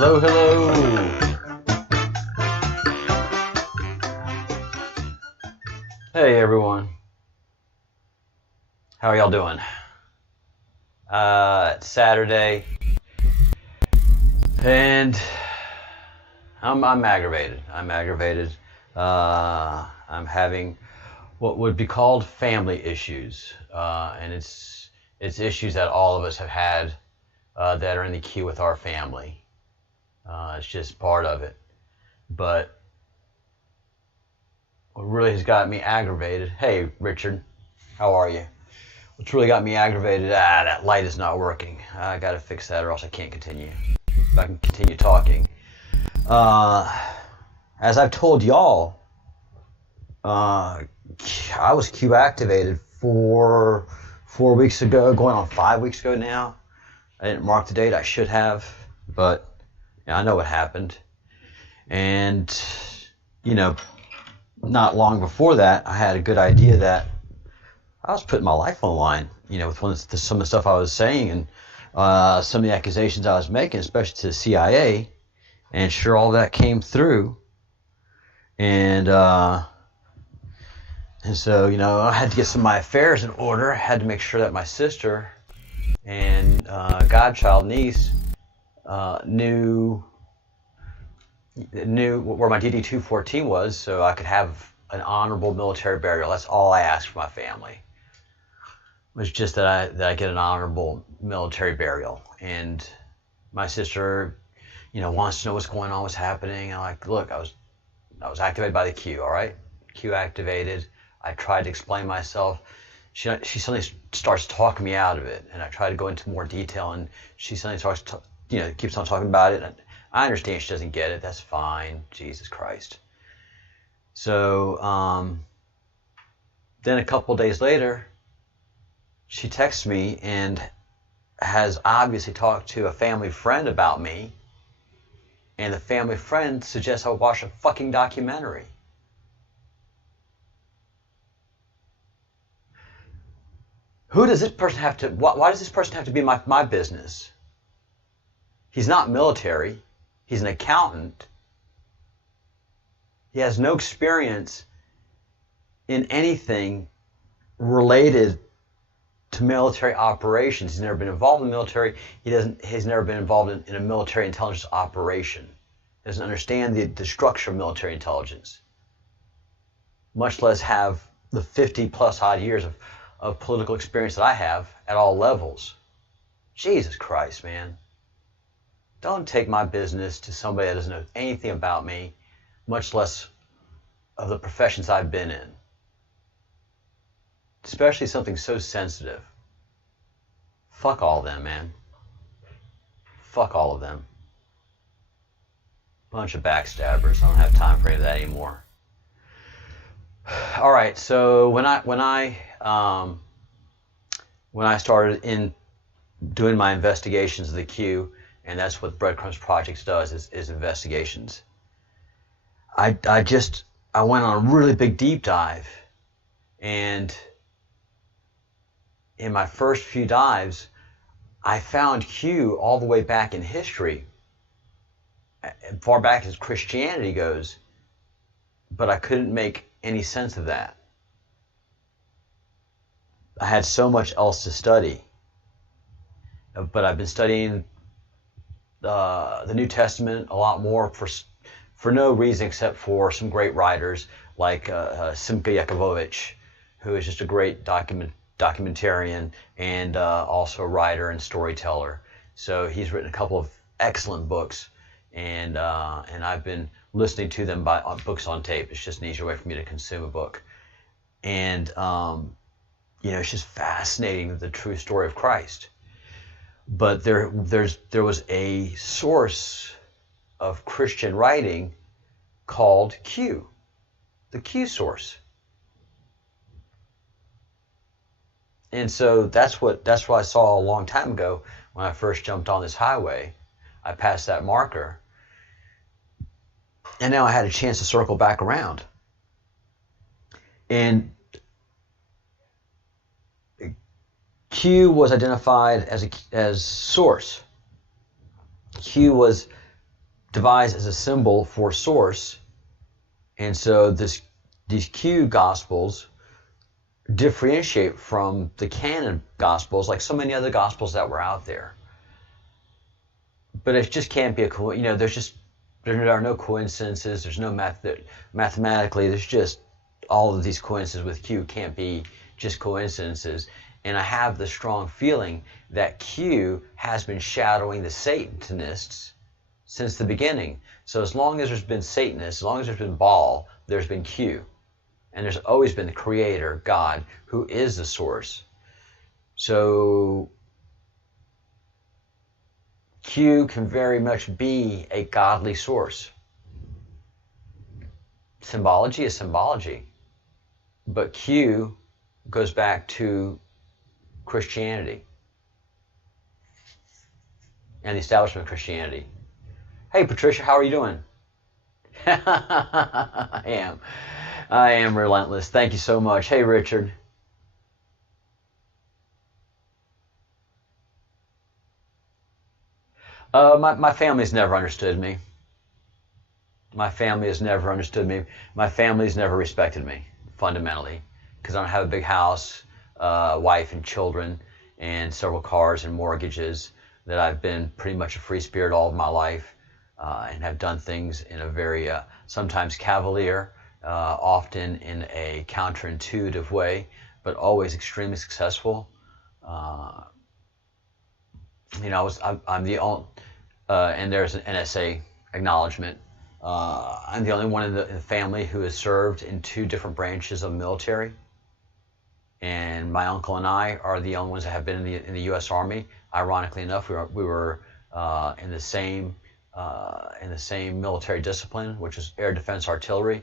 Hello, hello. Hey, everyone. How are y'all doing? It's Saturday, and I'm aggravated. I'm having what would be called family issues, and it's issues that all of us have had that are in the queue with our family. It's just part of it. But what really has got me aggravated, hey Richard, how are you? What's really got me aggravated, that light is not working. I gotta fix that or else I can't continue. If I can continue talking. As I've told y'all, I was Q activated 4 weeks ago, going on 5 weeks ago now. I didn't mark the date, I should have, but I know what happened. And, not long before that, I had a good idea that I was putting my life on the line, with some of the stuff I was saying and some of the accusations I was making, especially to the CIA. And sure, all that came through. And so, I had to get some of my affairs in order. I had to make sure that my sister and godchild niece knew where my DD-214 was, so I could have an honorable military burial. That's all I asked for my family. It was just that I get an honorable military burial. And my sister, wants to know what's going on, what's happening. I'm like, look, I was activated by the Q, all right? Q activated. I tried to explain myself. She suddenly starts talking me out of it, and I try to go into more detail, and she suddenly starts keeps on talking about it. And I understand she doesn't get it. That's fine. Jesus Christ. So then a couple days later, she texts me and has obviously talked to a family friend about me, and the family friend suggests I watch a fucking documentary. Who does this person have to? Why does this person have to be my business? He's not military. He's an accountant. He has no experience in anything related to military operations. He's never been involved in the military. He's never been involved in a military intelligence operation. Doesn't understand the structure of military intelligence, much less have the 50 plus odd years of political experience that I have at all levels. Jesus Christ, man. Don't take my business to somebody that doesn't know anything about me, much less of the professions I've been in. Especially something so sensitive. Fuck all of them, man. Fuck all of them. Bunch of backstabbers. I don't have time for any of that anymore. All right, so when I started in doing my investigations of the Q, and that's what Breadcrumbs Project does is investigations. I went on a really big deep dive, and in my first few dives, I found Q all the way back in history, far back as Christianity goes, but I couldn't make any sense of that. I had so much else to study, but I've been studying the New Testament a lot more for no reason except for some great writers like Simka Yakubovich, who is just a great documentarian and also a writer and storyteller. So he's written a couple of excellent books, and I've been listening to them by books on tape. It's just an easier way for me to consume a book, and it's just fascinating, the true story of Christ. But there was a source of Christian writing called Q, the Q source. And so that's what I saw a long time ago when I first jumped on this highway. I passed that marker, and now I had a chance to circle back around. And Q was identified as source. Q was devised as a symbol for source, and so these Q gospels differentiate from the canon gospels, like so many other gospels that were out there. But it just can't be there are no coincidences. There's no mathematically. There's just all of these coincidences with Q can't be just coincidences. And I have the strong feeling that Q has been shadowing the Satanists since the beginning. So as long as there's been Satanists, as long as there's been Baal, there's been Q. And there's always been the Creator, God, who is the source. So Q can very much be a godly source. Symbology is symbology. But Q goes back to Christianity and the establishment of Christianity. Hey, Patricia, how are you doing? I am relentless. Thank you so much. Hey, Richard. My family's never understood me. My family has never understood me. My family's never respected me, fundamentally, because I don't have a big house, wife and children, and several cars and mortgages, that I've been pretty much a free spirit all of my life, and have done things in a very, sometimes cavalier, often in a counterintuitive way, but always extremely successful. I'm the only, and there's an NSA acknowledgement. I'm the only one in the family who has served in 2 different branches of the military, and my uncle and I are the only ones that have been in the U.S. Army. Ironically enough, we were in the same military discipline, which is air defense artillery,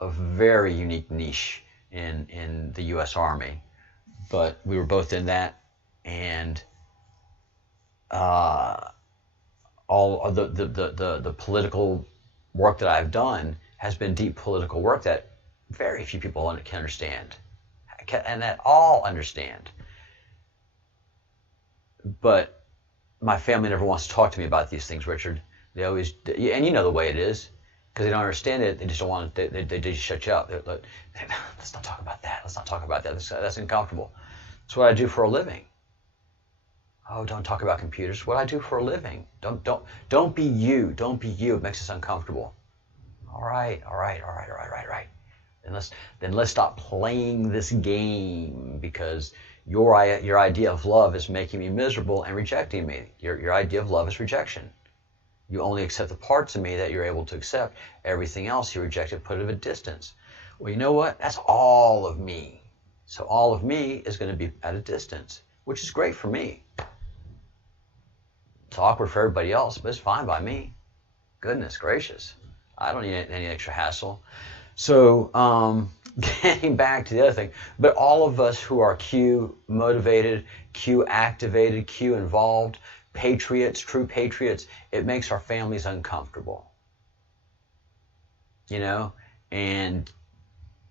a very unique niche in the U.S. Army. But we were both in that, and all of the political work that I've done has been deep political work that very few people can understand, and that all understand. But my family never wants to talk to me about these things, Richard. They always, and you know the way it is, because they don't understand it. They just don't want to. They just shut you up. Like, let's not talk about that. Let's not talk about that. That's uncomfortable. That's what I do for a living. Oh, don't talk about computers. What I do for a living. Don't be you. Don't be you. It makes us uncomfortable. All right. Then let's stop playing this game, because your idea of love is making me miserable and rejecting me. Your idea of love is rejection. You only accept the parts of me that you're able to accept. Everything else you reject and put at a distance. Well, you know what? That's all of me. So all of me is going to be at a distance, which is great for me. It's awkward for everybody else, but it's fine by me. Goodness gracious. I don't need any extra hassle. So getting back to the other thing, but all of us who are Q motivated, Q activated, Q involved, patriots, true patriots, it makes our families uncomfortable. You know, and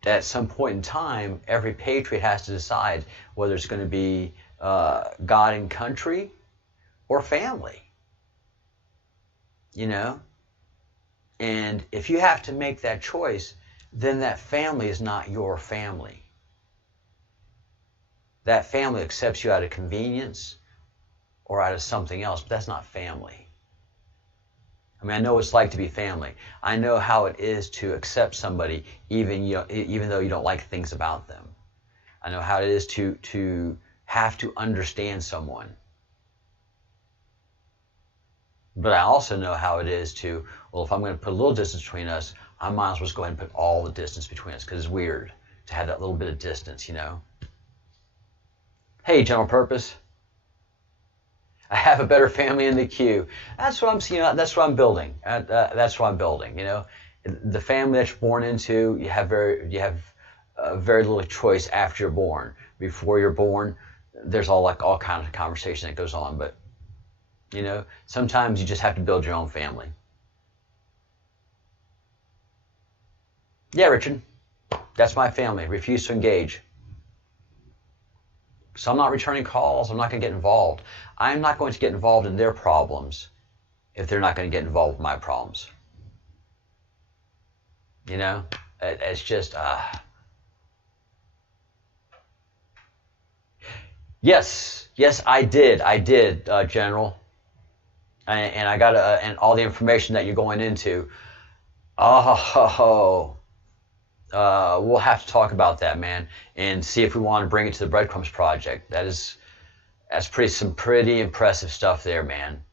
at some point in time, every patriot has to decide whether it's going to be God and country or family. You know? And if you have to make that choice, then that family is not your family. That family accepts you out of convenience or out of something else, but that's not family. I mean, I know what it's like to be family. I know how it is to accept somebody even though you don't like things about them. I know how it is to have to understand someone. But I also know how it is to, well, if I'm going to put a little distance between us, I might as well just go ahead and put all the distance between us, because it's weird to have that little bit of distance, you know. Hey, General Purpose. I have a better family in the queue. That's what I'm seeing. That's what I'm building. That's what I'm building. You know, the family that you're born into, you have very little choice after you're born. Before you're born, there's all kinds of conversation that goes on. But you know, sometimes you just have to build your own family. Yeah, Richard, that's my family. Refuse to engage. So I'm not returning calls. I'm not going to get involved. I'm not going to get involved in their problems if they're not going to get involved with my problems. You know, it's just, Yes, I did, General. And I got and all the information that you're going into. We'll have to talk about that, man, and see if we want to bring it to the Breadcrumbs Project. That's some pretty impressive stuff there, man.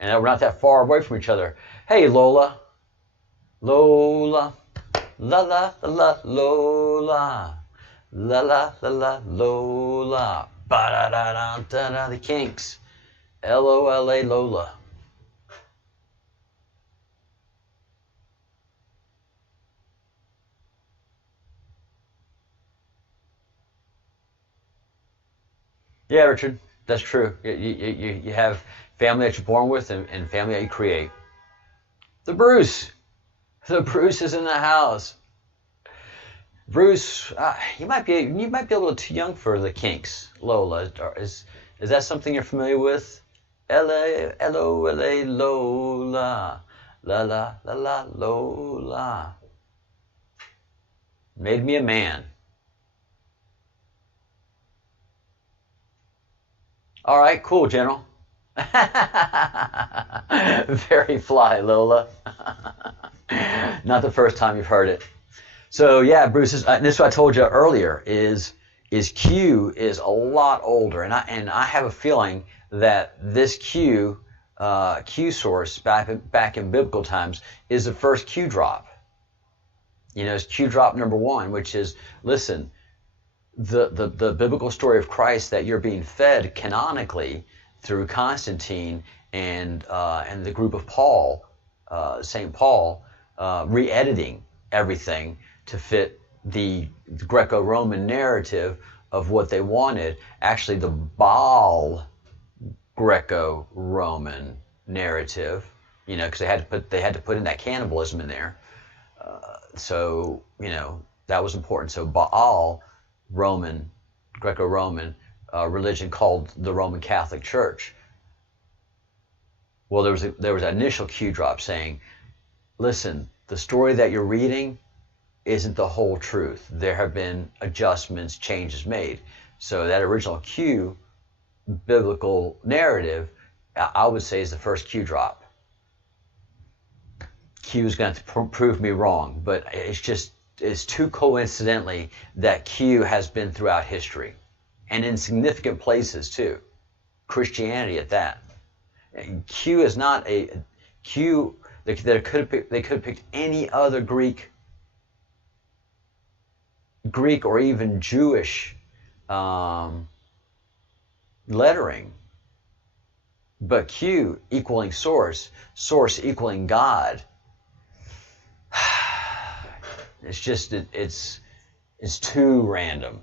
And we're not that far away from each other. Hey, Lola, la la la la Lola, la la la Lola, ba da da da da da. The Kinks, LOLA Lola. Yeah, Richard, that's true. You have family that you're born with and family that you create. The Bruce is in the house. Bruce, you might be a little too young for the Kinks. Lola, is that something you're familiar with? L-A-L-O-L-A Lola, la la la la Lola. Made me a man. All right, cool, General. Very fly, Lola. Not the first time you've heard it. So yeah, Bruce, and this is what I told you earlier, is Q is a lot older, and I have a feeling that this Q source back in biblical times is the first Q drop. You know, it's Q drop number 1, which is, listen, the biblical story of Christ that you're being fed canonically through Constantine and the group of Paul, St. Paul, re-editing everything to fit the Greco-Roman narrative of what they wanted. Actually, the Baal Greco-Roman narrative, you know, because they had to put in that cannibalism in there. So you know that was important. So Baal, Greco-Roman religion called the Roman Catholic Church. Well, there was an initial Q drop saying, listen, the story that you're reading isn't the whole truth. There have been adjustments, changes made. So that original Q biblical narrative, I would say, is the first Q drop. Q is going to prove me wrong, but it's just it's too coincidentally that Q has been throughout history, and in significant places too. Christianity at that. Q is not a Q. They could have picked any other Greek or even Jewish lettering, but Q equaling source equaling God. It's just it's too random.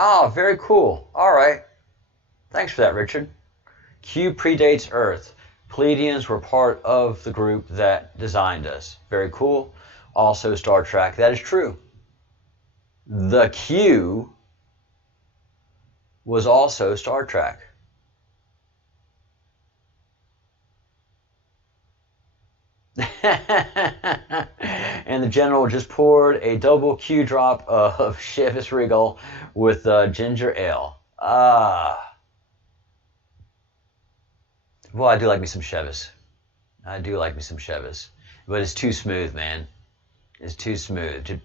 Oh, very cool. All right. Thanks for that, Richard. Q predates Earth. Pleiadians were part of the group that designed us. Very cool. Also Star Trek. That is true. The Q was also Star Trek. And the General just poured a double Q drop of Chivas Regal with ginger ale. Ah. Well, I do like me some Chivas. I do like me some Chivas. But it's too smooth, man. It's too smooth.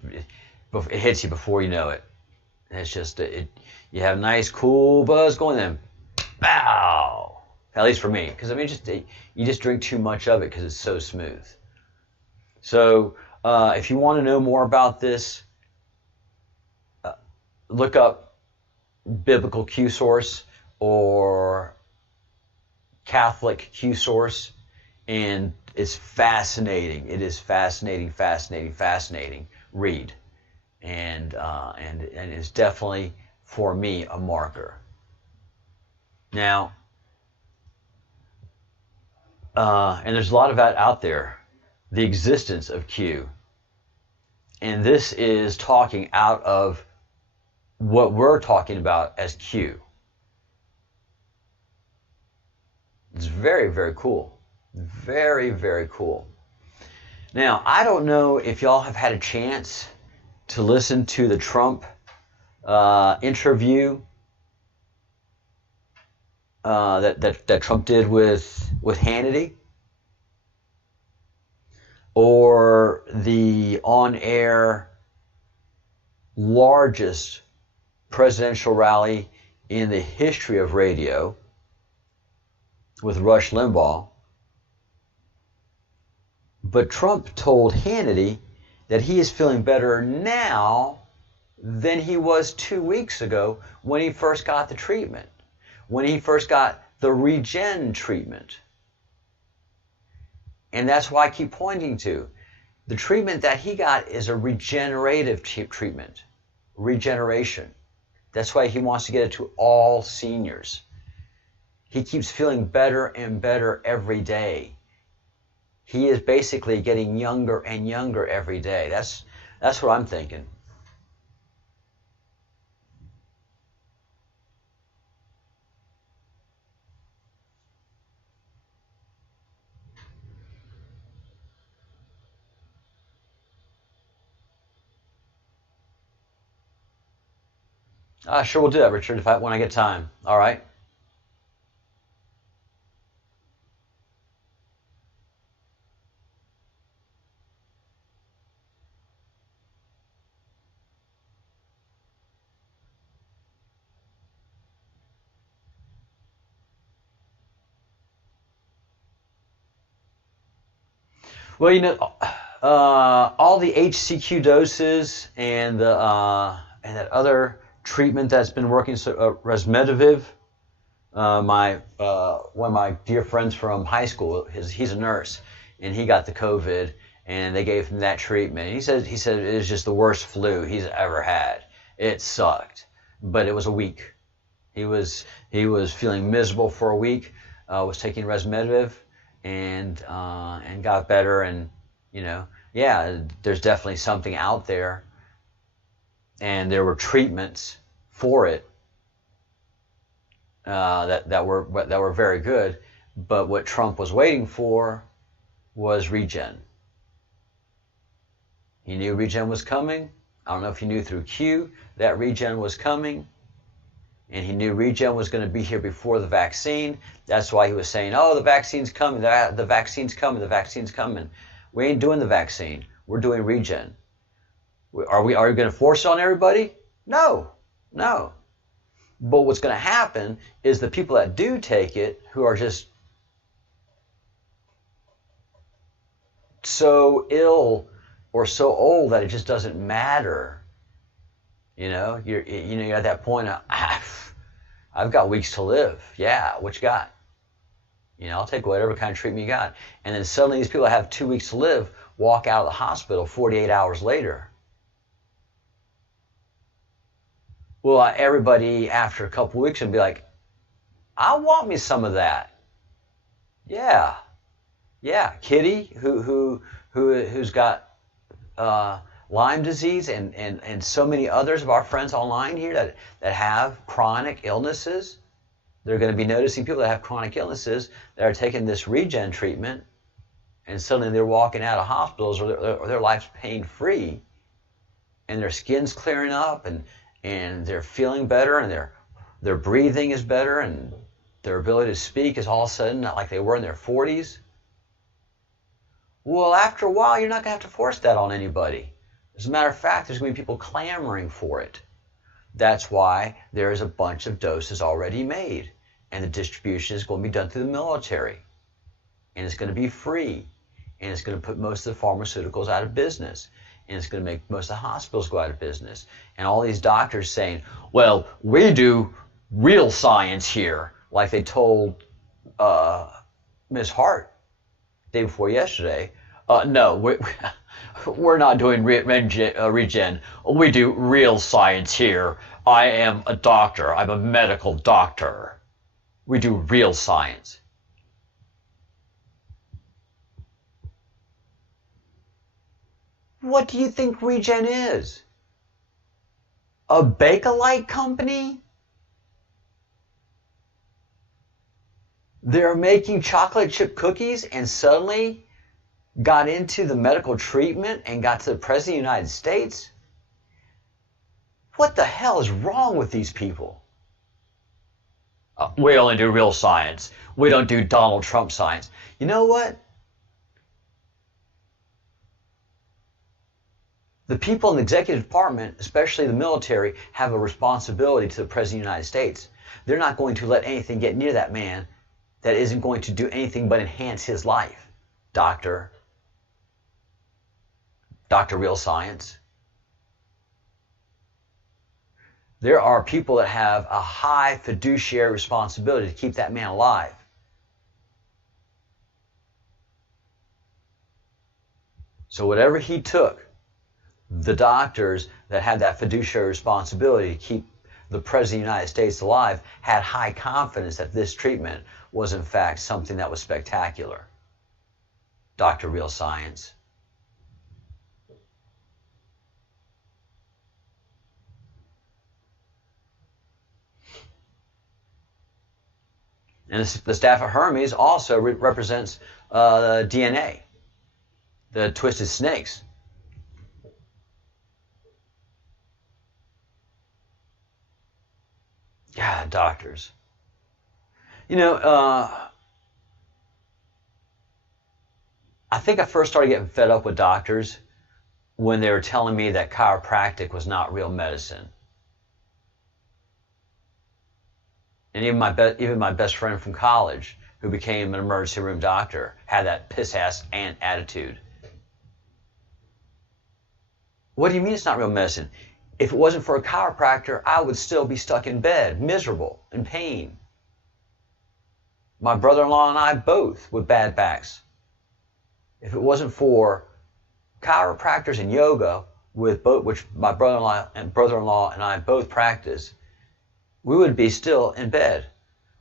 It hits you before you know it. And it's just, you have a nice, cool buzz going in. Bow! At least for me. Because, I mean, you just drink too much of it because it's so smooth. So, if you want to know more about this, look up Biblical Q Source or Catholic Q Source, and it's fascinating. It is fascinating read, and it's definitely for me a marker. Now, and there's a lot of that out there, the existence of Q, and this is talking out of what we're talking about as Q. It's very, very cool. Very, very cool. Now, I don't know if y'all have had a chance to listen to the Trump interview that Trump did with Hannity, or the on-air largest presidential rally in the history of radio with Rush Limbaugh. But Trump told Hannity that he is feeling better now than he was 2 weeks ago when he first got the treatment, when he first got the regen treatment. And that's why I keep pointing to the treatment that he got is a regenerative treatment, regeneration. That's why he wants to get it to all seniors. He keeps feeling better and better every day. He is basically getting younger and younger every day. That's what I'm thinking. Sure, we'll do that, Richard, when I get time. All right. Well, you know, all the HCQ doses and the and that other treatment that's been working, so resmetiviv. One of my dear friends from high school, he's a nurse, and he got the COVID, and they gave him that treatment. He said it is just the worst flu he's ever had. It sucked, but it was a week. He was feeling miserable for a week. Was taking resmetiviv, and got better. And yeah, there's definitely something out there, and there were treatments for it that were very good. But what Trump was waiting for was regen. He knew regen was coming. I don't know if he knew through Q that regen was coming, and he knew regen was going to be here before the vaccine. That's why he was saying, oh, the vaccine's coming, the vaccine's coming, the vaccine's coming. We ain't doing the vaccine. We're doing regen. Are we going to force it on everybody? No, no. But what's going to happen is the people that do take it, who are just so ill or so old that it just doesn't matter. You're at that point of, I've got weeks to live. Yeah, what you got? I'll take whatever kind of treatment you got. And then suddenly these people that have 2 weeks to live walk out of the hospital 48 hours later. Well, everybody after a couple weeks would be like, I want me some of that. Yeah. Kitty, who's got Lyme disease, and so many others of our friends online here that have chronic illnesses. They're going to be noticing people that have chronic illnesses that are taking this regen treatment, and suddenly they're walking out of hospitals, or their life's pain-free, and their skin's clearing up, and they're feeling better, and their breathing is better, and their ability to speak is all of a sudden not like they were in their 40s. Well, after a while, you're not going to have to force that on anybody. As a matter of fact, there's going to be people clamoring for it. That's why there is a bunch of doses already made, and the distribution is going to be done through the military, and it's going to be free, and it's going to put most of the pharmaceuticals out of business, and it's going to make most of the hospitals go out of business. And all these doctors saying, well, we do real science here, like they told Ms. Hart day before yesterday. No, we're not doing regen. We do real science here. I am a doctor. I'm a medical doctor. We do real science. What do you think regen is? A Bakelite company? They're making chocolate chip cookies and suddenly got into the medical treatment and got to the President of the United States? What the hell is wrong with these people? We only do real science. We don't do Donald Trump science. You know what? The people in the executive department, especially the military, have a responsibility to the President of the United States. They're not going to let anything get near that man that isn't going to do anything but enhance his life. Doctor Real Science. There are people that have a high fiduciary responsibility to keep that man alive. So whatever he took, the doctors that had that fiduciary responsibility to keep the President of the United States alive had high confidence that this treatment was in fact something that was spectacular. Dr. Real Science. And the staff of Hermes also represents DNA, the twisted snakes. God, doctors. I think I first started getting fed up with doctors when they were telling me that chiropractic was not real medicine. And even my best friend from college, who became an emergency room doctor, had that piss-ass ant attitude. What do you mean it's not real medicine? If it wasn't for a chiropractor, I would still be stuck in bed, miserable, in pain. My brother-in-law and I both with bad backs. If it wasn't for chiropractors and yoga, which my brother-in-law and I both practice, we would be still in bed.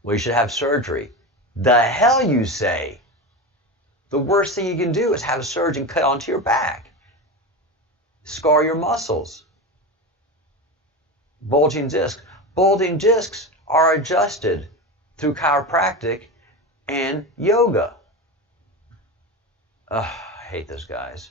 We should have surgery. The hell you say? The worst thing you can do is have a surgeon cut onto your back, scar your muscles. Bulging discs. Bulging discs are adjusted through chiropractic and yoga. I hate those guys.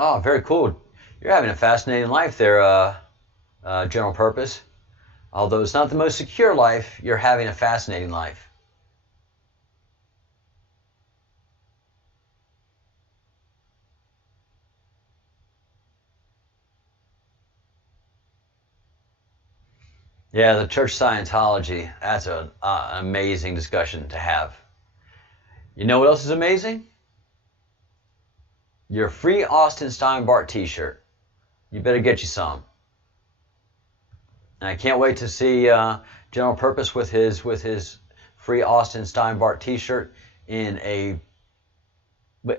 Oh, very cool. You're having a fascinating life there, General Purpose. Although it's not the most secure life, you're having a fascinating life. Yeah, the Church Scientology, that's an amazing discussion to have. You know what else is amazing? Your free Austin Steinbart t-shirt. You better get you some. And I can't wait to see General Purpose with his free Austin Steinbart t-shirt in an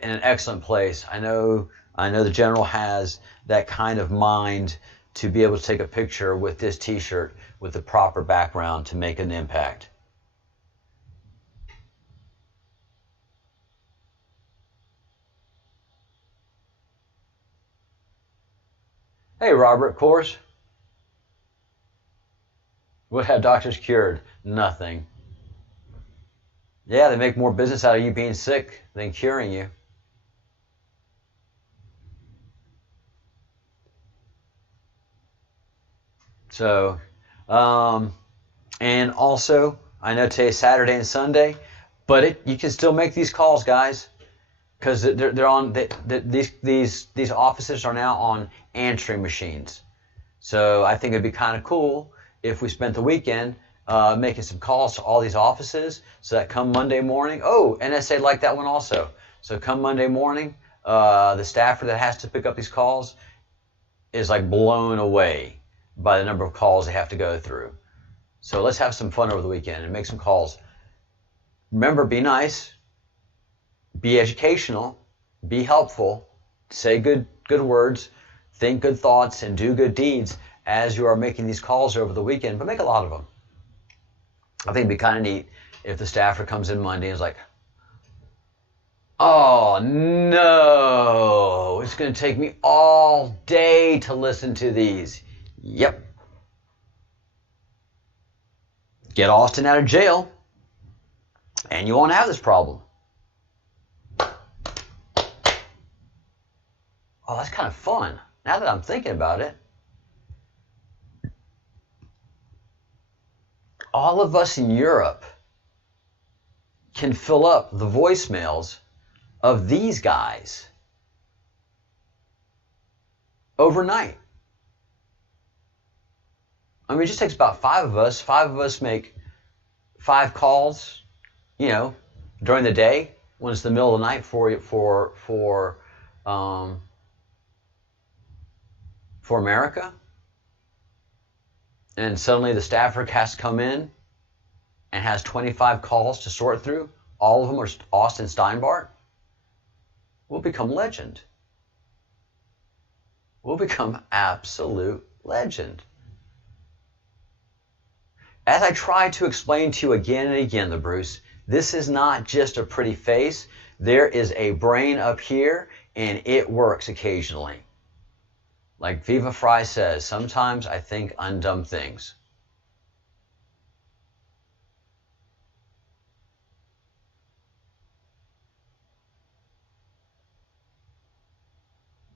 excellent place. I know the General has that kind of mind to be able to take a picture with this t-shirt with the proper background to make an impact. Hey, Robert, of course. What have doctors cured? Nothing. Yeah, they make more business out of you being sick than curing you. So, and also, I know today's Saturday and Sunday, but you can still make these calls, guys, because they're on. These offices are now on answering machines. So I think it'd be kind of cool if we spent the weekend making some calls to all these offices, so that come Monday morning. Oh, NSA liked that one also. So come Monday morning, the staffer that has to pick up these calls is like blown away by the number of calls they have to go through. So let's have some fun over the weekend and make some calls. Remember, be nice, be educational, be helpful, say good words, think good thoughts, and do good deeds as you are making these calls over the weekend, but make a lot of them. I think it'd be kind of neat if the staffer comes in Monday and is like, oh no, it's going to take me all day to listen to these. Yep. Get Austin out of jail, and you won't have this problem. Oh, that's kind of fun. Now that I'm thinking about it, all of us in Europe can fill up the voicemails of these guys overnight. I mean, it just takes about five of us. Five of us make 5 calls, during the day when it's the middle of the night for America. And suddenly the staffer has to come in and has 25 calls to sort through. All of them are Austin Steinbart. We'll become legend. We'll become absolute legend. As I try to explain to you again and again, Bruce, this is not just a pretty face. There is a brain up here, and it works occasionally. Like Viva Fry says, sometimes I think undumb things.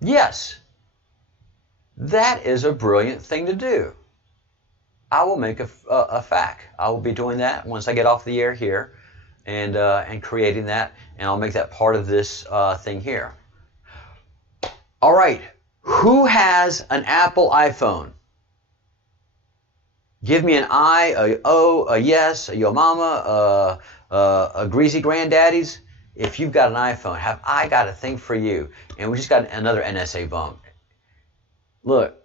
Yes, that is a brilliant thing to do. I will make a FAQ. I will be doing that once I get off the air here and creating that, and I'll make that part of this thing here. All right. Who has an Apple iPhone? Give me an I, a O, a yes, a yo mama, a greasy granddaddies. If you've got an iPhone, have I got a thing for you? And we just got another NSA bump. Look,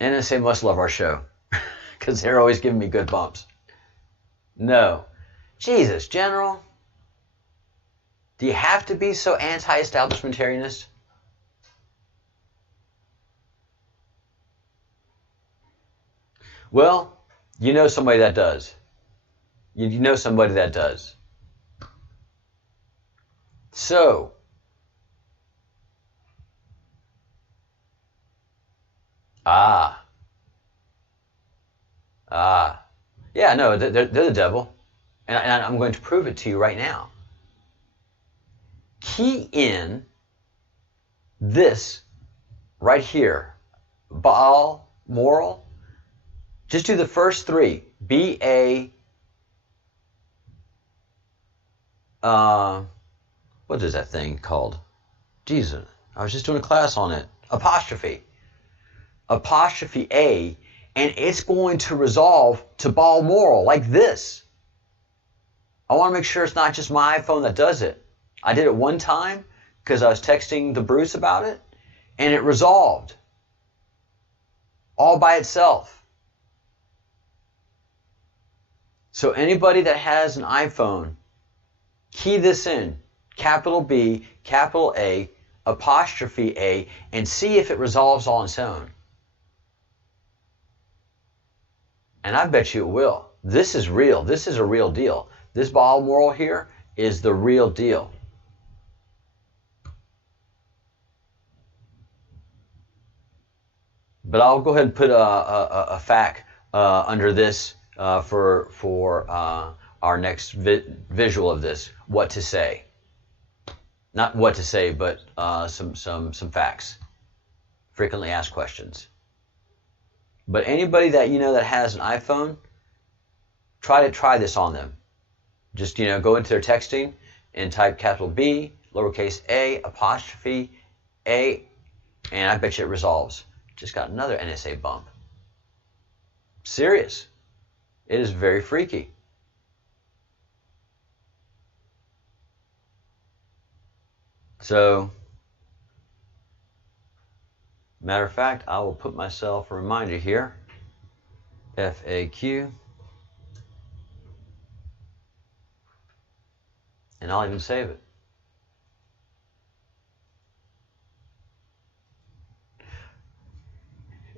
NSA must love our show because they're always giving me good bumps. No. Jesus, General. Do you have to be so anti-establishmentarianist? Well, you know somebody that does. You know somebody that does. So, yeah, no, they're the devil. And I'm going to prove it to you right now. Key in This right here, Baal, moral, just do the first three. B-A, what is that thing called? Jesus, I was just doing a class on it. Apostrophe. Apostrophe A, and it's going to resolve to Baal moral like this. I want to make sure it's not just my iPhone that does it. I did it one time because I was texting the Bruce about it, and it resolved all by itself. So anybody that has an iPhone, key this in, capital B, capital A, apostrophe A, and see if it resolves on its own. And I bet you it will. This is real. This is a real deal. This Baal moral here is the real deal. But I'll go ahead and put a fact under this for our next visual of this. What to say. Not what to say, but some facts. Frequently asked questions. But anybody that you know that has an iPhone, try this on them. Just go into their texting and type capital B, lowercase a, apostrophe A, and I bet you it resolves. Just got another NSA bump. Serious. It is very freaky. So, matter of fact, I will put myself a reminder here. FAQ. And I'll even save it.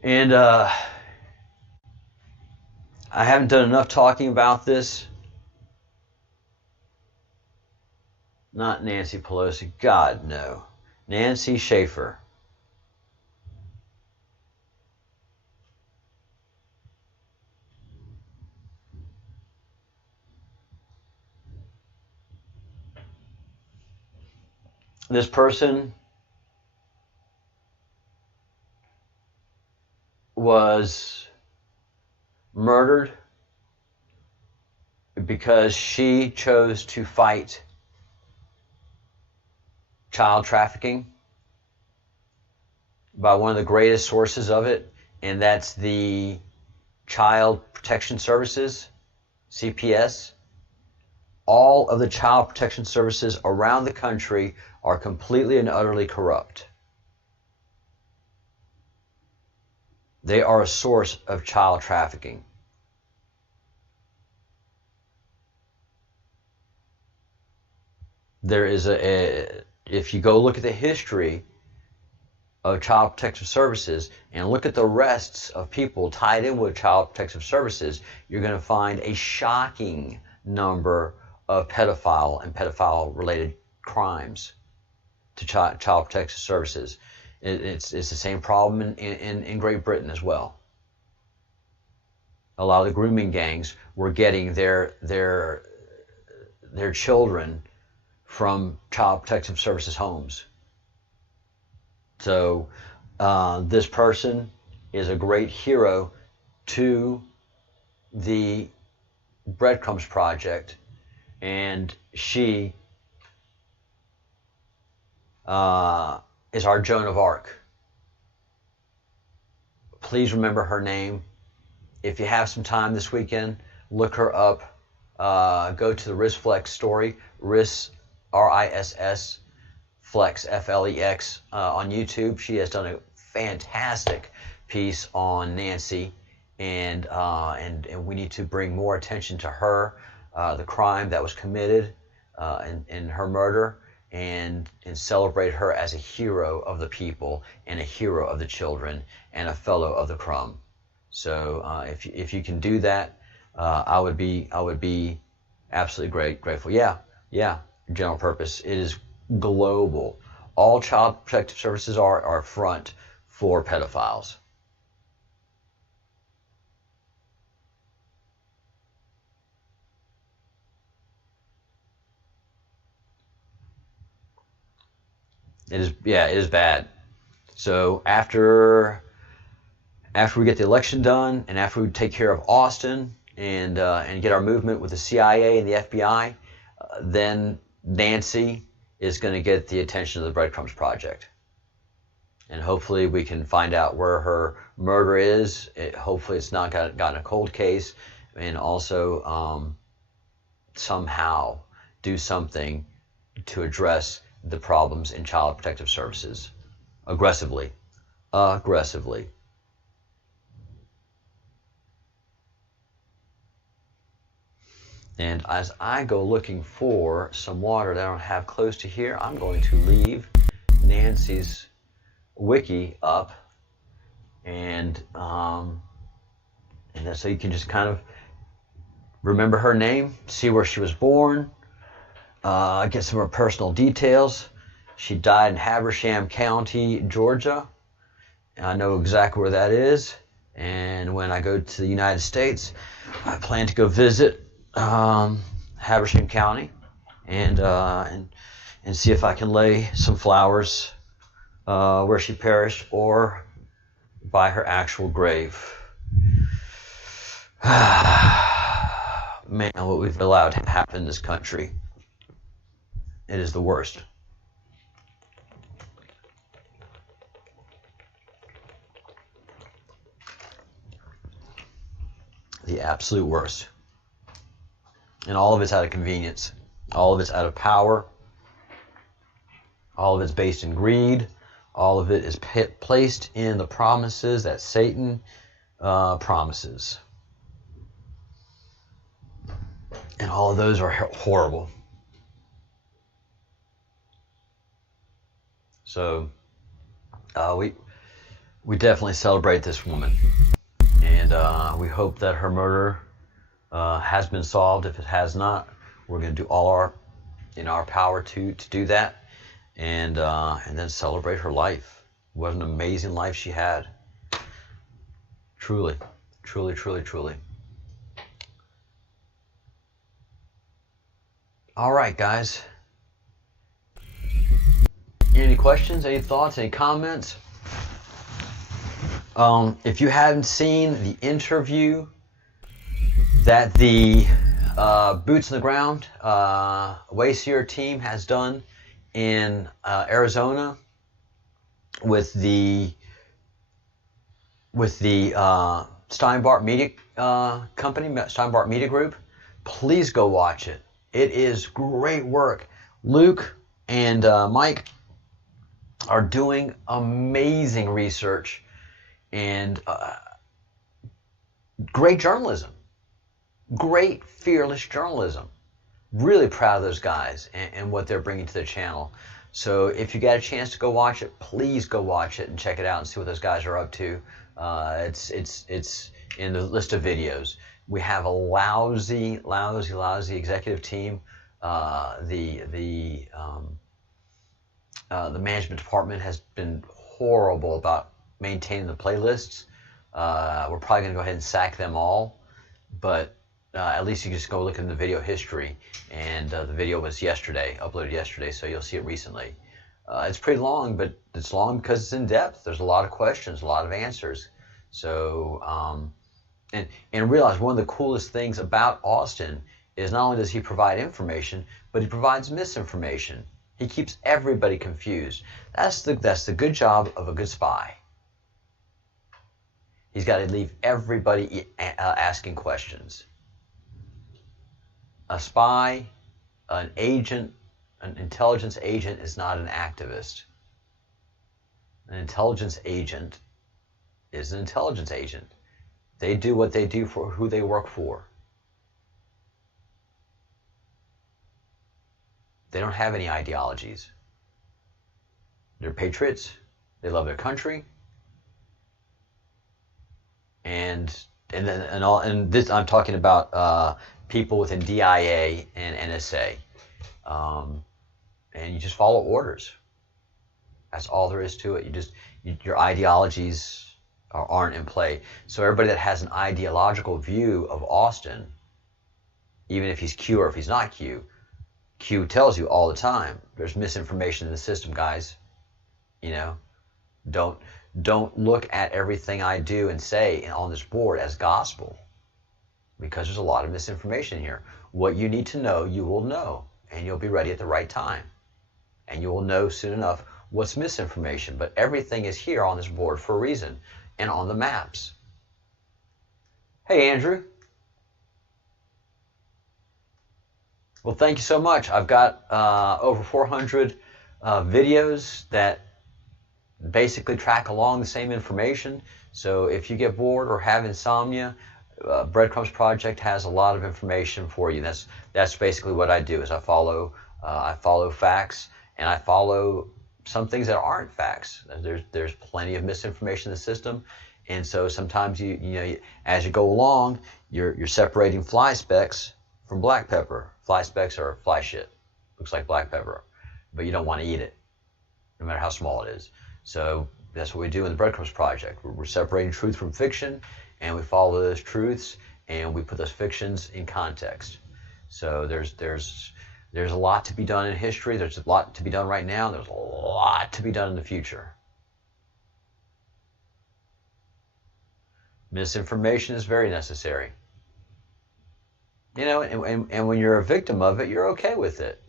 And I haven't done enough talking about this. Not Nancy Pelosi. God, no. Nancy Schaefer. This person was murdered because she chose to fight child trafficking by one of the greatest sources of it, and that's the Child Protection Services, CPS. All of the child protection services around the country are completely and utterly corrupt. They are a source of child trafficking. There is if you go look at the history of child protective services and look at the arrests of people tied in with child protective services, you're going to find a shocking number of pedophile and pedophile-related crimes to child protective services. It's the same problem in Great Britain as well. A lot of the grooming gangs were getting their children from child protective services homes. So this person is a great hero to the Breadcrumbs Project, and she is our Joan of Arc. Please remember her name. If you have some time this weekend, look her up. Go to the RISFlex story, RIS, R-I-S-S, Flex, F-L-E-X, on YouTube. She has done a fantastic piece on Nancy, and we need to bring more attention to her, the crime that was committed in her murder, and celebrate her as a hero of the people and a hero of the children and a fellow of the crumb. So if you can do that, I would be absolutely grateful. Yeah, general purpose. It is global. All child protective services are a front for pedophiles. It is, yeah, it is bad. So after we get the election done, and after we take care of Austin and get our movement with the CIA and the FBI, then Nancy is going to get the attention of the Breadcrumbs Project. And hopefully we can find out where her murder is. Hopefully it's not gotten a cold case. And also somehow do something to address the problems in Child Protective Services. Aggressively. And as I go looking for some water that I don't have close to here, I'm going to leave Nancy's wiki up, and so you can just kind of remember her name, see where she was born, get some of her personal details. She died in Habersham County, Georgia. And I know exactly where that is. And when I go to the United States, I plan to go visit Habersham County and see if I can lay some flowers where she perished, or by her actual grave. Man, what we've allowed to happen in this country, it is the worst. The absolute worst. And all of it's out of convenience. All of it's out of power. All of it's based in greed. All of it is placed in the promises that Satan promises. And all of those are horrible. So we definitely celebrate this woman. And we hope that her murder has been solved. If it has not, we're going to do all in our power to do that, and then celebrate her life. What an amazing life she had. Truly, truly, truly, truly. All right, guys. Any questions? Any thoughts? Any comments? If you haven't seen the interview that the Boots on the Ground Wayseer team has done in Arizona with the Steinbart Media company, Steinbart Media Group, please go watch it. It is great work. Luke and Mike are doing amazing research and great journalism. Great, fearless journalism. Really proud of those guys and what they're bringing to their channel. So if you got a chance to go watch it, please go watch it and check it out and see what those guys are up to. It's in the list of videos. We have a lousy executive team. The management department has been horrible about maintaining the playlists. We're probably going to go ahead and sack them all, but at least you can just go look in the video history, and the video was uploaded yesterday, so you'll see it recently. It's pretty long, but it's long because it's in depth. There's a lot of questions, a lot of answers. So, and realize one of the coolest things about Austin is not only does he provide information, but he provides misinformation. He keeps everybody confused. That's the good job of a good spy. He's got to leave everybody asking questions. A spy, an agent, an intelligence agent is not an activist. An intelligence agent is an intelligence agent. They do what they do for who they work for. They don't have any ideologies. They're patriots. They love their country. And this I'm talking about people within DIA and NSA. And you just follow orders. That's all there is to it. Your ideologies aren't in play. So everybody that has an ideological view of Austin, even if he's Q or if he's not Q, Q tells you all the time, there's misinformation in the system, guys. You know, don't look at everything I do and say on this board as gospel, because there's a lot of misinformation here. What you need to know, you will know, and you'll be ready at the right time. And you will know soon enough what's misinformation. But everything is here on this board for a reason, and on the maps. Hey, Andrew. Well, thank you so much. I've got over 400 videos that basically track along the same information. So if you get bored or have insomnia, Breadcrumbs Project has a lot of information for you. That's basically what I do. Is I follow facts, and I follow some things that aren't facts. There's plenty of misinformation in the system, and so sometimes you know as you go along, you're separating fly specks from black pepper. Fly specks are fly shit. Looks like black pepper, but you don't want to eat it, no matter how small it is. So that's what we do in the Breadcrumbs Project. We're separating truth from fiction, and we follow those truths, and we put those fictions in context. So there's a lot to be done in history. There's a lot to be done right now. There's a lot to be done in the future. Misinformation is very necessary. You know, and when you're a victim of it, you're okay with it.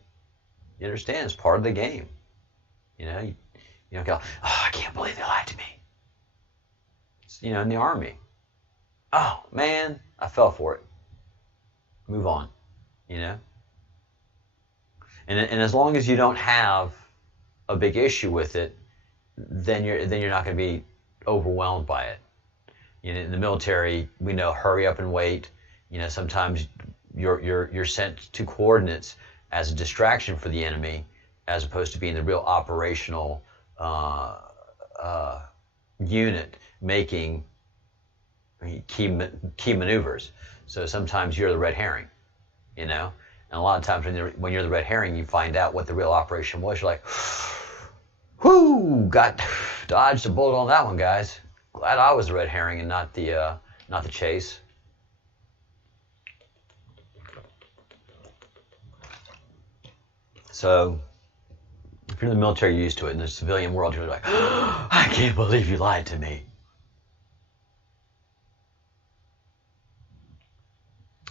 You understand? It's part of the game. You know, you don't go, oh, I can't believe they lied to me. It's, you know, in the Army. Oh, man, I fell for it. Move on, you know? And as long as you don't have a big issue with it, then you're not going to be overwhelmed by it. You know, in the military, we know hurry up and wait. You know, sometimes you're sent to coordinates as a distraction for the enemy, as opposed to being the real operational unit making key maneuvers. So sometimes you're the red herring, you know. And a lot of times when you're the red herring, you find out what the real operation was. You're like, whoo, dodged a bullet on that one, guys. Glad I was the red herring and not the chase. So if you're in the military, you're used to it. In the civilian world, you're like, oh, I can't believe you lied to me.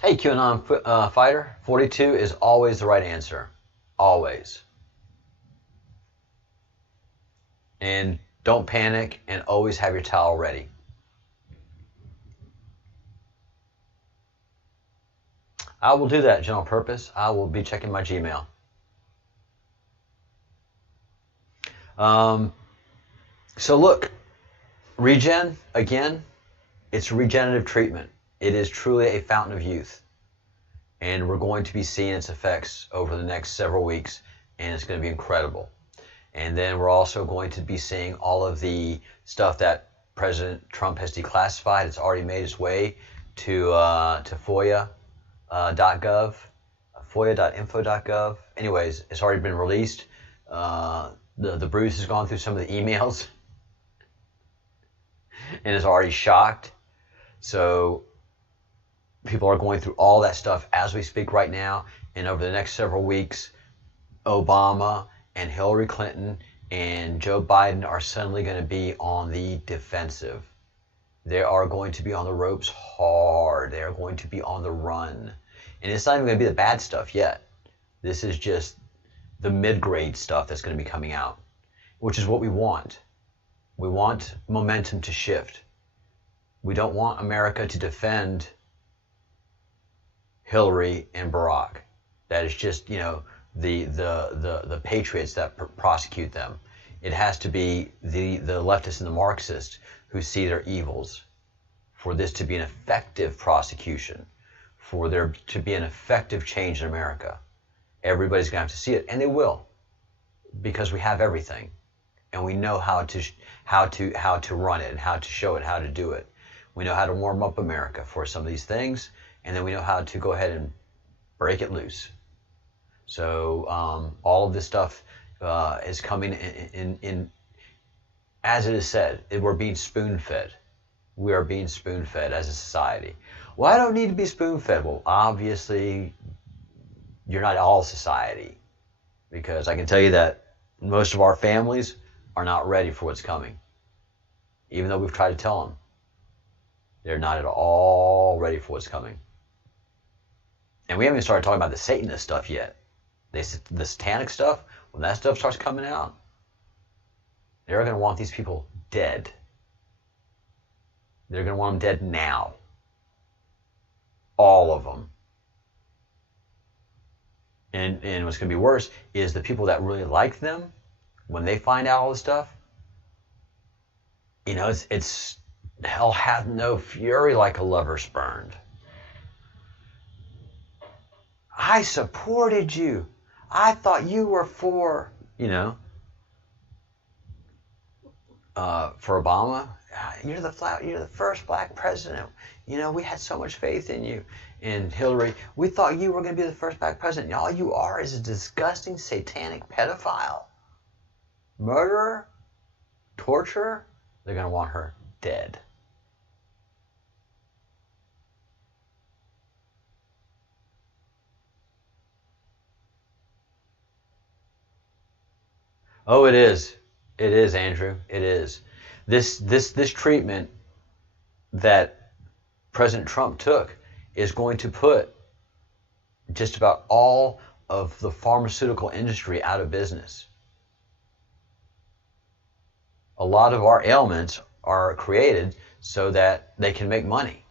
Hey, QAnon fighter, 42 is always the right answer. Always. And don't panic, and always have your towel ready. I will do that, General Purpose. I will be checking my Gmail. So look, regen, again, it's regenerative treatment. It is truly a fountain of youth. And we're going to be seeing its effects over the next several weeks, and it's going to be incredible. And then we're also going to be seeing all of the stuff that President Trump has declassified. It's already made its way to FOIA.gov, FOIA.info.gov. Anyways, it's already been released. The Bruce has gone through some of the emails and is already shocked. So people are going through all that stuff as we speak right now. And over the next several weeks, Obama and Hillary Clinton and Joe Biden are suddenly going to be on the defensive. They are going to be on the ropes hard. They are going to be on the run. And it's not even going to be the bad stuff yet. This is just the mid-grade stuff that's going to be coming out, which is what we want. We want momentum to shift. We don't want America to defend Hillary and Barack. That is just, you know, the patriots that prosecute them. It has to be the leftists and the Marxists who see their evils, for this to be an effective prosecution, for there to be an effective change in America. Everybody's going to have to see it, and they will, because we have everything, and we know how to run it, and how to show it, how to do it. We know how to warm up America for some of these things, and then we know how to go ahead and break it loose. So all of this stuff is coming in, as it is said, we're being spoon-fed. We are being spoon-fed as a society. Well, I don't need to be spoon-fed. Well, obviously, you're not all society, because I can tell you that most of our families are not ready for what's coming. Even though we've tried to tell them, they're not at all ready for what's coming. And we haven't even started talking about the Satanist stuff yet. The satanic stuff, when that stuff starts coming out, they're going to want these people dead. They're going to want them dead now. All of them. And what's going to be worse is the people that really like them, when they find out all this stuff, you know, it's hell hath no fury like a lover spurned. I supported you. I thought you were for, you know, for Obama. You're the first black president. You know, we had so much faith in you. And Hillary, we thought you were going to be the first black president. And all you are is a disgusting, satanic pedophile, murderer, torturer. They're going to want her dead. Oh, it is. It is, Andrew. It is. This treatment that President Trump took is going to put just about all of the pharmaceutical industry out of business. A lot of our ailments are created so that they can make money.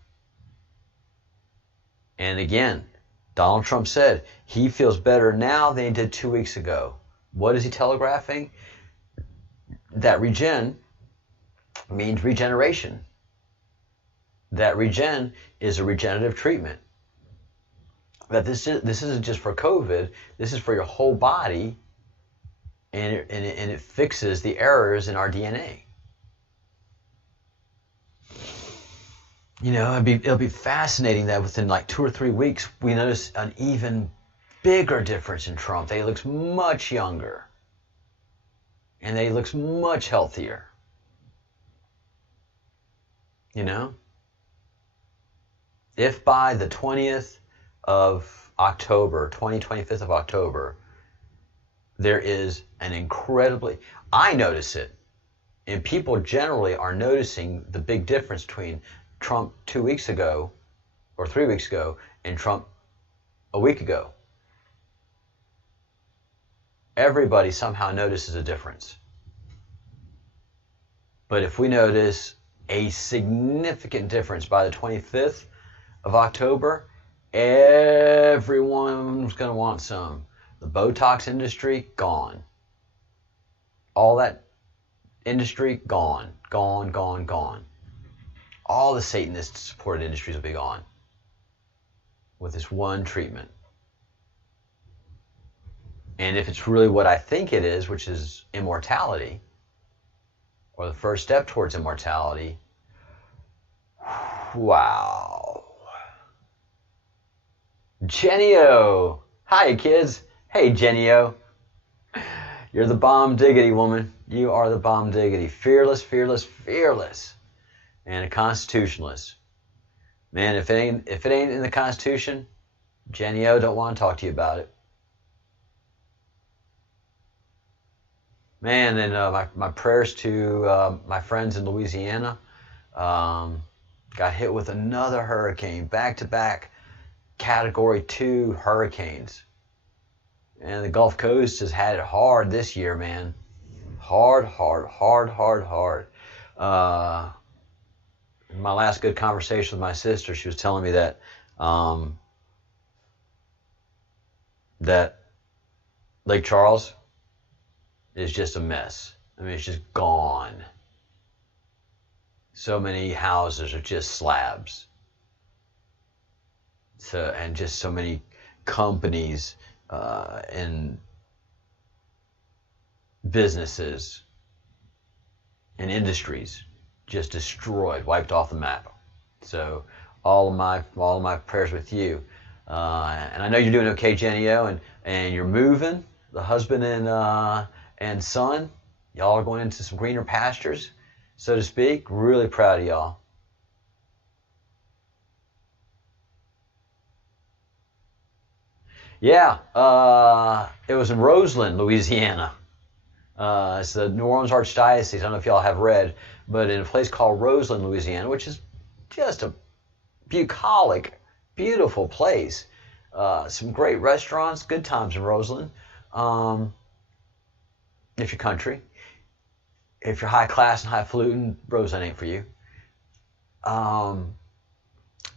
And again, Donald Trump said he feels better now than he did 2 weeks ago. What is he telegraphing? That regen means regeneration. That regen is a regenerative treatment. That this isn't just for COVID. This is for your whole body, and it fixes the errors in our DNA. You know, it'll be fascinating that within like 2 or 3 weeks we notice an even bigger difference in Trump. That he looks much younger, and that he looks much healthier. You know? If by the 20th of October, 25th of October, there is an incredibly, I notice it, and people generally are noticing the big difference between Trump 2 weeks ago, or 3 weeks ago, and Trump a week ago. Everybody somehow notices a difference. But if we notice a significant difference by the 25th of October, everyone's going to want some. The Botox industry, gone. All that industry, gone. Gone, gone, gone. All the Satanist-supported industries will be gone with this one treatment. And if it's really what I think it is, which is immortality, or the first step towards immortality, wow. Jenny-O. Hi, kids. Hey, Jenny-O. You're the bomb diggity, woman. You are the bomb diggity. Fearless, fearless, fearless. And a constitutionalist. Man, if it ain't in the Constitution, Jenny-O don't want to talk to you about it. Man, and my prayers to my friends in Louisiana. Got hit with another hurricane, back-to-back Category 2 hurricanes. And the Gulf Coast has had it hard this year, man. Hard, hard, hard, hard, hard. In my last good conversation with my sister, she was telling me that that Lake Charles is just a mess. I mean, it's just gone. So many houses are just slabs. So, and just so many companies and businesses and industries just destroyed, wiped off the map. So all of my prayers with you. And I know you're doing okay, Jenny-O, and you're moving. The husband and son, y'all are going into some greener pastures, so to speak. Really proud of y'all. Yeah, it was in Roseland, Louisiana. It's the New Orleans Archdiocese. I don't know if y'all have read, but in a place called Roseland, Louisiana, which is just a bucolic, beautiful place. Some great restaurants, good times in Roseland. If you're country, if you're high class and highfalutin, Roseland ain't for you.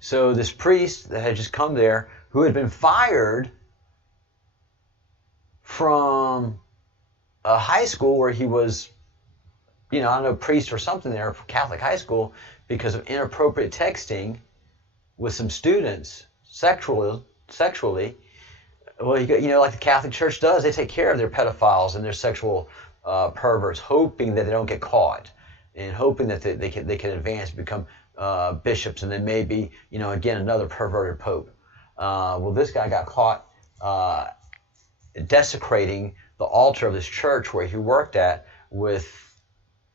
So this priest that had just come there, who had been fired from a high school where he was, I don't know, priest or something there, Catholic high school, because of inappropriate texting with some students sexually. Well, like the Catholic Church does, they take care of their pedophiles and their sexual perverts, hoping that they don't get caught, and hoping that they can advance, become bishops, and then maybe, again, another perverted pope. Well, this guy got caught desecrating the altar of this church where he worked at with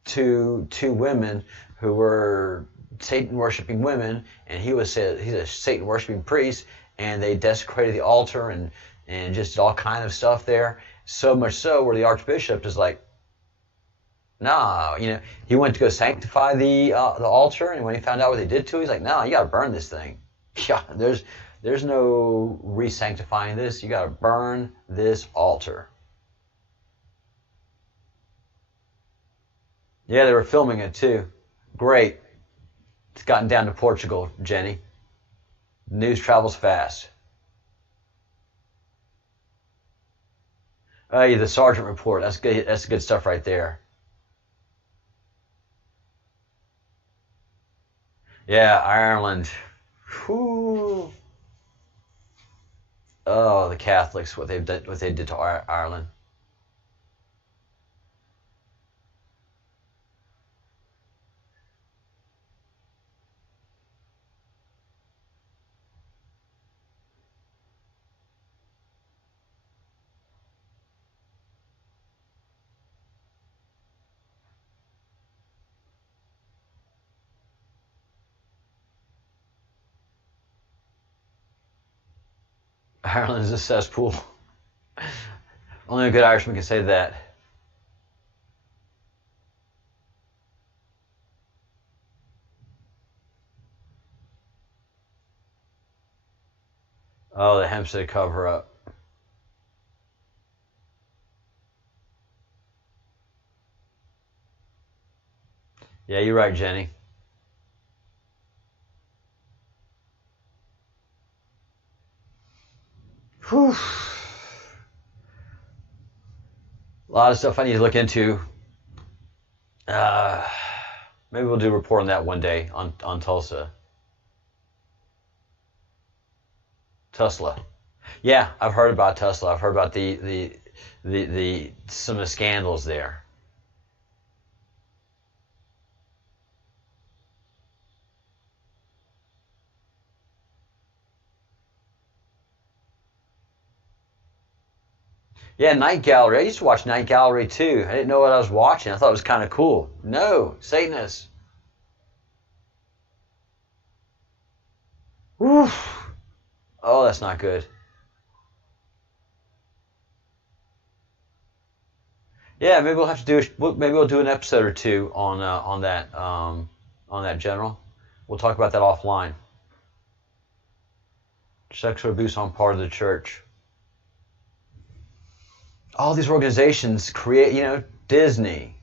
two women who were Satan-worshiping women, and he's a Satan-worshiping priest, and they desecrated the altar and just all kind of stuff there. So much so where the archbishop is like, nah, he went to go sanctify the altar, and when he found out what they did to it, he's like, nah, you got to burn this thing. Yeah, there's no re-sanctifying this. You got to burn this altar. Yeah, they were filming it too. Great. It's gotten down to Portugal, Jenny. News travels fast. Oh, yeah, the sergeant report. That's good. That's good stuff right there. Yeah, Ireland. Whew. Oh, the Catholics, what they did to Ireland. Ireland is a cesspool. Only a good Irishman can say that. Oh, the Hempstead cover-up. Yeah, you're right, Jenny. Whew. A lot of stuff I need to look into. Maybe we'll do a report on that one day on Tulsa. Tesla. Yeah, I've heard about Tesla. I've heard about the some of the scandals there. Yeah, Night Gallery. I used to watch Night Gallery too. I didn't know what I was watching. I thought it was kind of cool. No, Satanists. Oof. Oh, that's not good. Yeah, maybe we'll have to maybe we'll do an episode or two on that, General. We'll talk about that offline. Sexual abuse on part of the church. All these organizations create, Disney,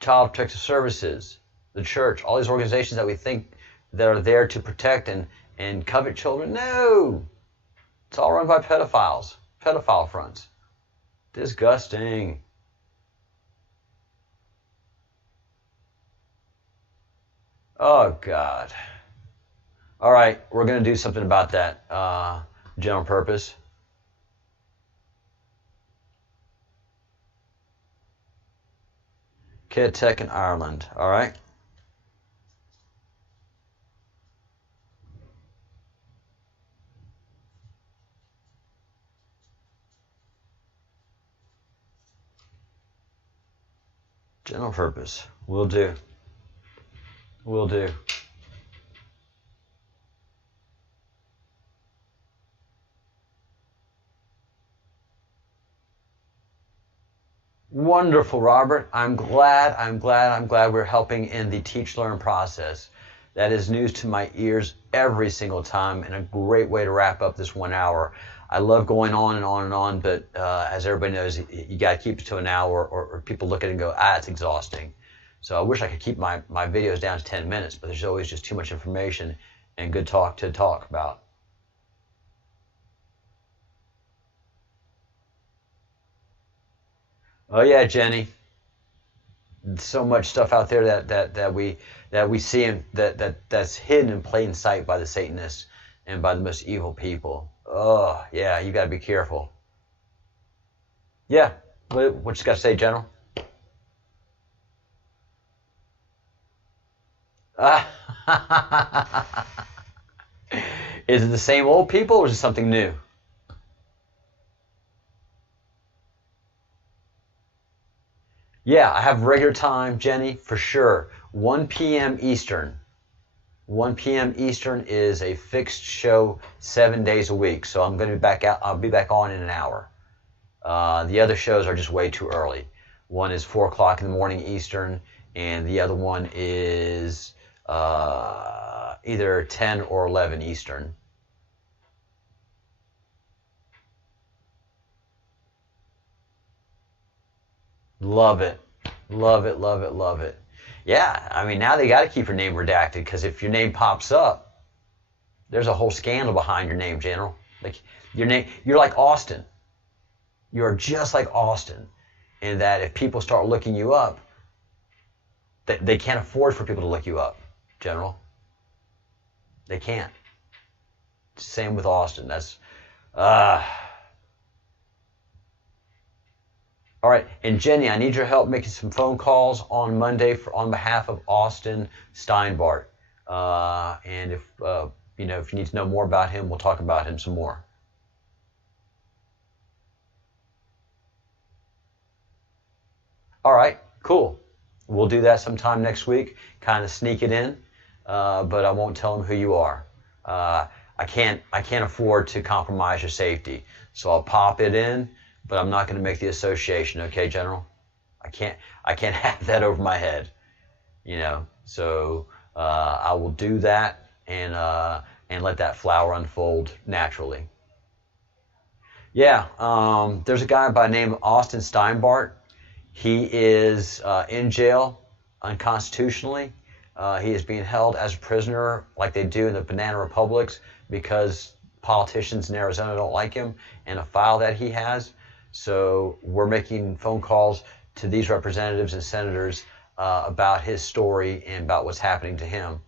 Child Protective Services, the church, all these organizations that we think that are there to protect and covet children. No! It's all run by pedophiles, pedophile fronts. Disgusting. Oh, God. All right, we're going to do something about that, general purpose. Tech in Ireland, all right? General purpose, will do. Will do. Wonderful, Robert. I'm glad we're helping in the teach-learn process. That is news to my ears every single time, and a great way to wrap up this 1 hour. I love going on and on and on, but as everybody knows, you got to keep it to an hour, or people look at it and go, it's exhausting. So I wish I could keep my videos down to 10 minutes, but there's always just too much information and good talk to talk about. Oh yeah, Jenny. So much stuff out there that we see and that's hidden in plain sight by the Satanists and by the most evil people. Oh yeah, you got to be careful. Yeah, what you got to say, General? Is it the same old people or is it something new? Yeah, I have regular time, Jenny, for sure. 1 p.m. Eastern. 1 p.m. Eastern is a fixed show 7 days a week. So I'm going to be back out. I'll be back on in an hour. The other shows are just way too early. One is 4 o'clock in the morning Eastern, and the other one is either 10 or 11 Eastern. Love it. Love it, love it, love it. Yeah, I mean, now they got to keep your name redacted, because if your name pops up, there's a whole scandal behind your name, General. Like your name, you're like Austin. You're just like Austin, in that if people start looking you up, they can't afford for people to look you up, General. They can't. Same with Austin. That's all right, and Jenny, I need your help making some phone calls on Monday on behalf of Austin Steinbart. And if you need to know more about him, we'll talk about him some more. All right, cool. We'll do that sometime next week. Kind of sneak it in, but I won't tell him who you are. I can't afford to compromise your safety, so I'll pop it in. But I'm not going to make the association, okay, General? I can't have that over my head, So I will do that and let that flower unfold naturally. Yeah, there's a guy by the name of Austin Steinbart. He is in jail unconstitutionally. He is being held as a prisoner like they do in the banana republics because politicians in Arizona don't like him and a file that he has. So we're making phone calls to these representatives and senators about his story and about what's happening to him.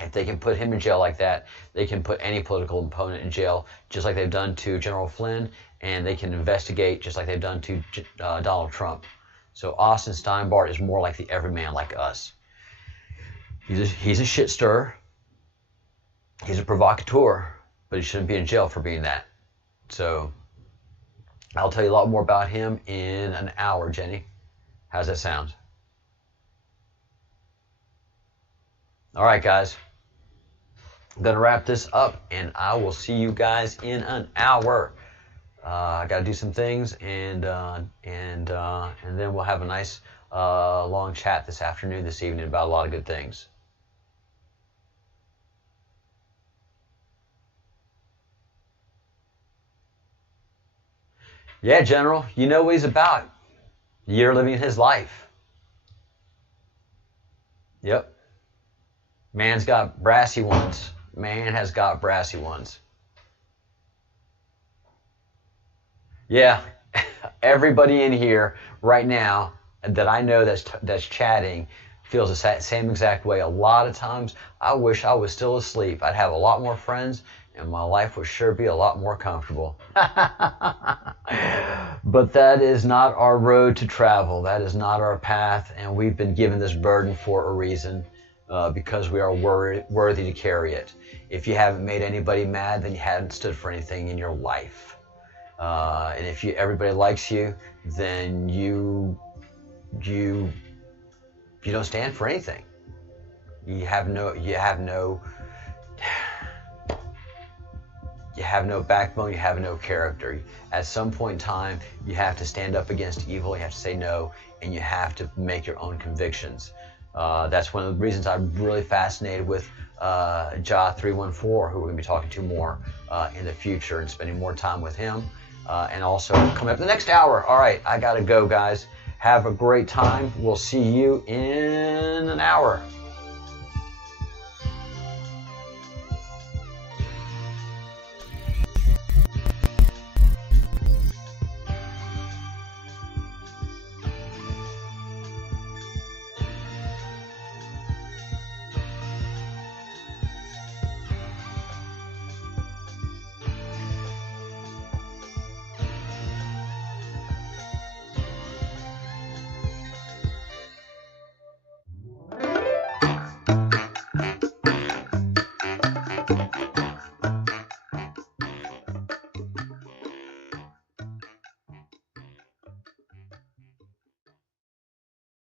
If they can put him in jail like that, they can put any political opponent in jail, just like they've done to General Flynn, and they can investigate just like they've done to Donald Trump. So Austin Steinbart is more like the everyman like us. He's a shit stirrer. He's a provocateur, but he shouldn't be in jail for being that. So I'll tell you a lot more about him in an hour, Jenny. How's that sound? All right, guys. I'm going to wrap this up, and I will see you guys in an hour. I got to do some things, and then we'll have a nice long chat this afternoon, this evening about a lot of good things. Yeah, General, you know what he's about. You're living his life. Yep. Man's got brassy ones. Man has got brassy ones. Yeah, everybody in here right now that I know that's chatting feels the same exact way. A lot of times, I wish I was still asleep. I'd have a lot more friends, and my life would sure be a lot more comfortable. But that is not our road to travel. That is not our path, and we've been given this burden for a reason, because we are worthy to carry it. If you haven't made anybody mad, then you haven't stood for anything in your life. And if everybody likes you, then you don't stand for anything. You have no you have no backbone, you have no character. At some point in time, you have to stand up against evil, you have to say no, and you have to make your own convictions. That's one of the reasons I'm really fascinated with Ja 314, who we're going to be talking to more in the future and spending more time with him. And also coming up the next hour. All right, I got to go, guys. Have a great time. We'll see you in an hour.